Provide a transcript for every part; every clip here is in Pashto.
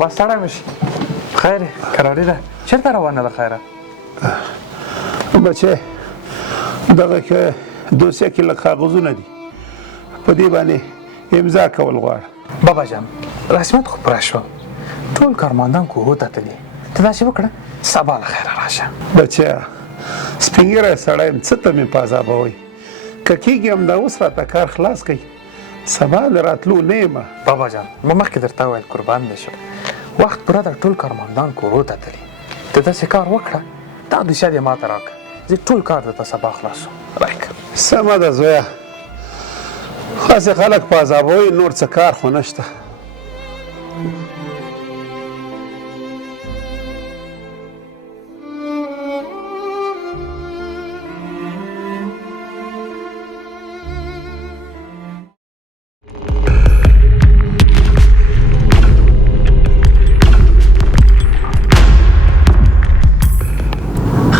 بابا ستړی مه شي. خیر کراري ده، چېرته روانه ده خیره؟ بچی دغه کې دوسیه کې لږ کاغذونه دي، په دې باندې امضا کول غواړه. بابا جان رسمیت خو پوره شوه، ټول کارمندان کوهو ته تللي، ته داسې وکړه سبا له خیره راشه. بچیه سپین ږیری سړی یم، څه ته مې په عذابوئ؟ که کېږي همدا اوس راته کار خلاص کړئ، سبا د راتلو نه یم. بابا جان ما مخکې درته وویل قربان دې شم، وخت پوره ده، ټول کارمندان کورو ته تللي، ته داسې کار وکړه دا دوسیه دې ماته راکړه، زه ټول کار درته سبا خلاصوم. رایکه سمه ده زویه، خاصې خلک په عذابوئ، نور څه کار خو نشته.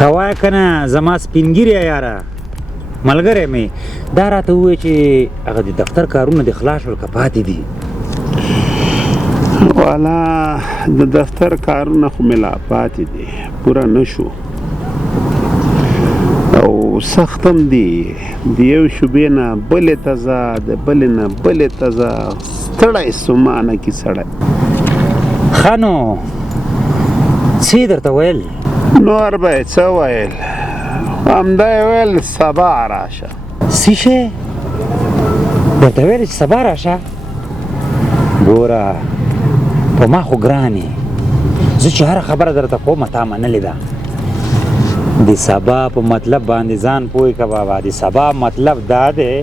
خواه کنه زما سپینګیری یاره ملګری مې دا راته ووایي چې هغه د دفتر کارونه د خلاص شول که پاتې دي. والا د دفتر کارونه خو مې لا پاتې دي، پوره نه شو او سخت هم دي، د یو شوبې نه بلې ته ځه، د بلې نه بلې ته ځه، ستړی سمانه کې سړی. ښه نو څه یې درته ویل؟ نور به یې څه ویل، همدا یې ویل سبا راشه. څه شی درته ویل چې سبا راشه؟ ګوره په ما خو ګران یې، زه چې هره خبره درته کومه تا منلې ده. د سبا په مطلب باندې ځان پوه که بابا، د سبا مطلب دا دی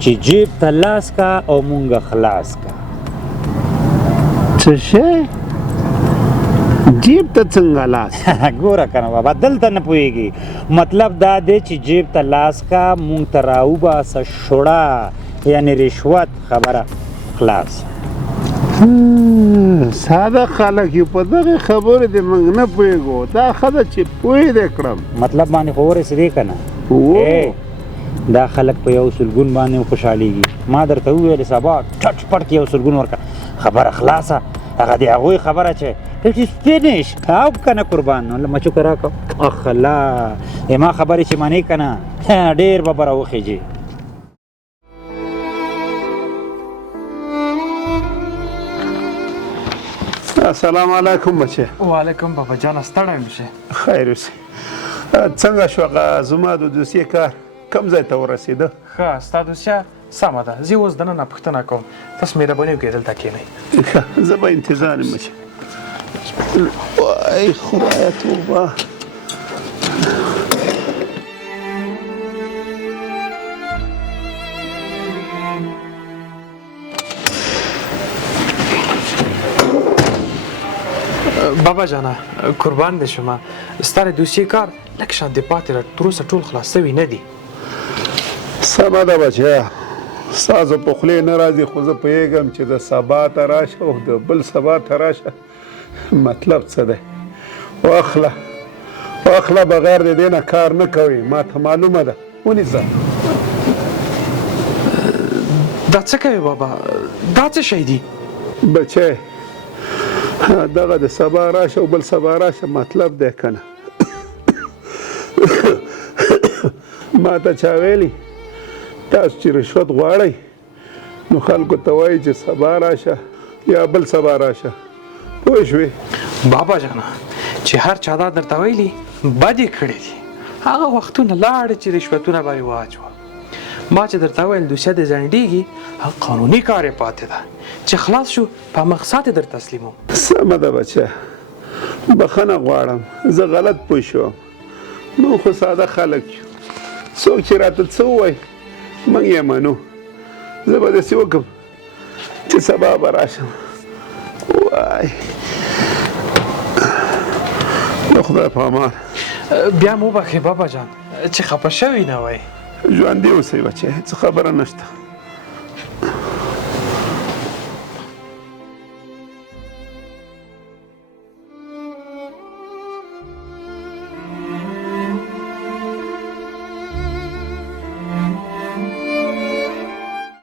چې جیب ته لاس کا او مونږ خلاص کا. څه شی؟ جیب ته څنګه لاس؟ ګوره کنه بابا دلته نه پوهېږي، مطلب دا دی چې جیب ته لاس کا مونږ ته راوباسه شوړه، یعنې رشوت خبره خلاص. ساده خلک یو، په دغې خبرې دې موږ نه پوهېږو، دا ښه ده چې پوه دې کړم. مطلب باندې خو ورسېدې که نه؟ دا خلک په یو سلګون باندې خوشحالېږي، ما درته وویل سبا ټټ پټ کې یو سلګون ورکړه، خبره خلاصه. هغه د هغوی خبره چې it is finished او که نه قربان نو له مچوکه راکړه. اخلا ما خبرې چې منې که نه ډېر به به راوخېږي. السلام علیکم بچی. وعلیکم بابا جان ستړی مه شي. خیر اوسې. څنګه شو هغه زما د دوسیې کار کوم ځای ته ورسېده؟ ښه ستا دوسیه سمه ده، زه اوس دننه پوښتنه کوم، تاسو مهرباني وکړئ دلته کښېنئ. ښه زه به انتظار یم بچی. وای خدایه توبه. بابا جانه قربان دې شمه، ستا د دوسیې کار لږ شانتې پاتې ده، تر اوسه ټول خلاص سوي نه دي. سمه ده بچیه، ستاسو په خولې نه راځي، خو زه پوهېږم چې د سبا ته راشه او د بل سبا ته راشه مطلب څه دی. واخله واخله، بغیر د دې نه کار نه کوي، ما ته معلومه ده. ونیسه. دا څه کوي بابا؟ دا څه شی دی؟ بچی دغه د سبا راشه او بل سبا راشه مطلب دی که نه؟ ما ته چا ویلي تاسو چې رشوت غواړئ نو خلکو ته وایي چې سبا راشه یا بل سبا راشه، پوه شوې؟ بابا جانه چې هر چا دا درته ویلي بد یې کړي دي، هغه وختونه لاړې چې رشوتونه به یې واچوه. ما چې درته ویل دوسیه دې ځنډېږي، هغه قانوني کار یې پاتې ده چې خلاص شو په مقصد یې در تسلیموم. سمه ده بچه، بخښنه غواړم، زه غلط پوه شوم. موږ خو ساده خلک یو، څوک چې راته څه ووایي موږ یې منو. زه به داسې وکړم چې سبا به راشم. وای د خدای په امان. بیا مو بخښئ بابا جان چې خفه شوي نه وئ. ژوندي اوسئ بچی، څه خبره نشته.